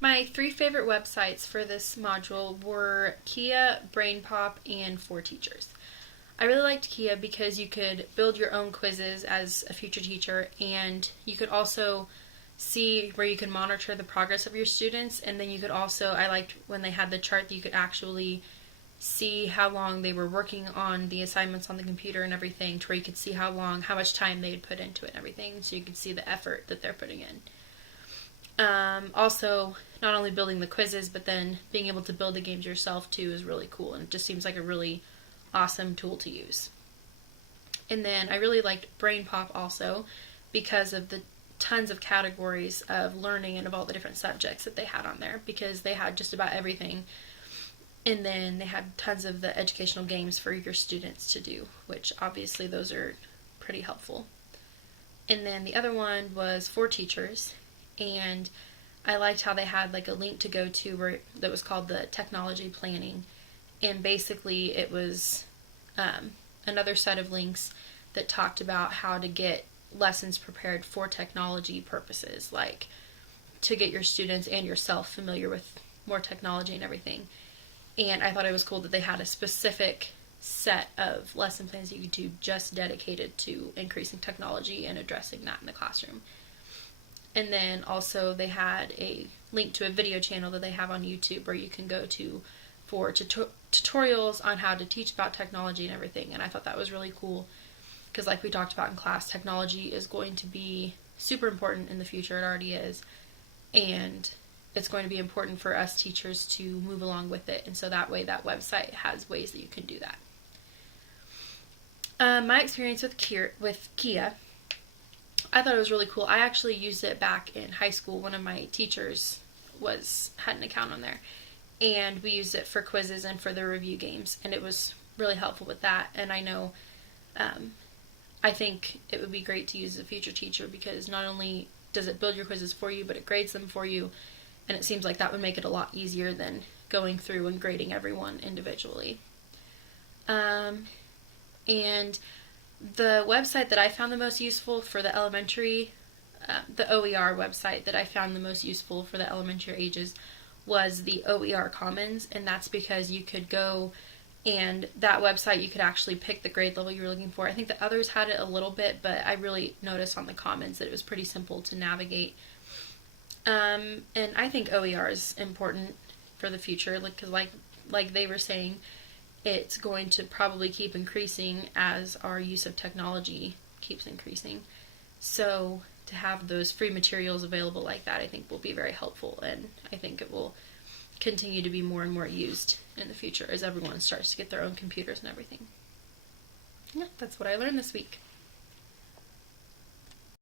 My three favorite websites for this module were Kia, BrainPop, and For Teachers. I really liked Kia because you could build your own quizzes as a future teacher, and you could also see where you could monitor the progress of your students. And then you could also, I liked when they had the chart that you could actually see how long they were working on the assignments on the computer and everything, to where you could see how much time they had put into it and everything, so you could see the effort that they're putting in. Also, not only building the quizzes, but then being able to build the games yourself too is really cool, and it just seems like a really awesome tool to use. And then I really liked BrainPop also because of the tons of categories of learning and of all the different subjects that they had on there, because they had just about everything. And then they had tons of the educational games for your students to do, which obviously those are pretty helpful. And then the other one was For Teachers, and I liked how they had like a link to go to where that was called the technology planning, and basically it was another set of links that talked about how to get lessons prepared for technology purposes, like to get your students and yourself familiar with more technology and everything. And I thought it was cool that they had a specific set of lesson plans that you could do just dedicated to increasing technology and addressing that in the classroom. And then also they had a link to a video channel that they have on YouTube where you can go to for tutorials on how to teach about technology and everything. And I thought that was really cool because, like we talked about in class, technology is going to be super important in the future. It already is. And it's going to be important for us teachers to move along with it. And so that way that website has ways that you can do that. My experience with Kia, I thought it was really cool. I actually used it back in high school. One of my teachers had an account on there, and we used it for quizzes and for the review games, and it was really helpful with that. And I know I think it would be great to use as a future teacher, because not only does it build your quizzes for you, but it grades them for you, and it seems like that would make it a lot easier than going through and grading everyone individually. And the website that I found the most useful for the elementary, the OER website that I found the most useful for the elementary ages was the OER Commons, and that's because you could go and that website you could actually pick the grade level you were looking for. I think the others had it a little bit, but I really noticed on the Commons that it was pretty simple to navigate. And I think OER is important for the future, because like they were saying, it's going to probably keep increasing as our use of technology keeps increasing. So to have those free materials available like that, I think will be very helpful, and I think it will continue to be more and more used in the future as everyone starts to get their own computers and everything. Yeah, that's what I learned this week.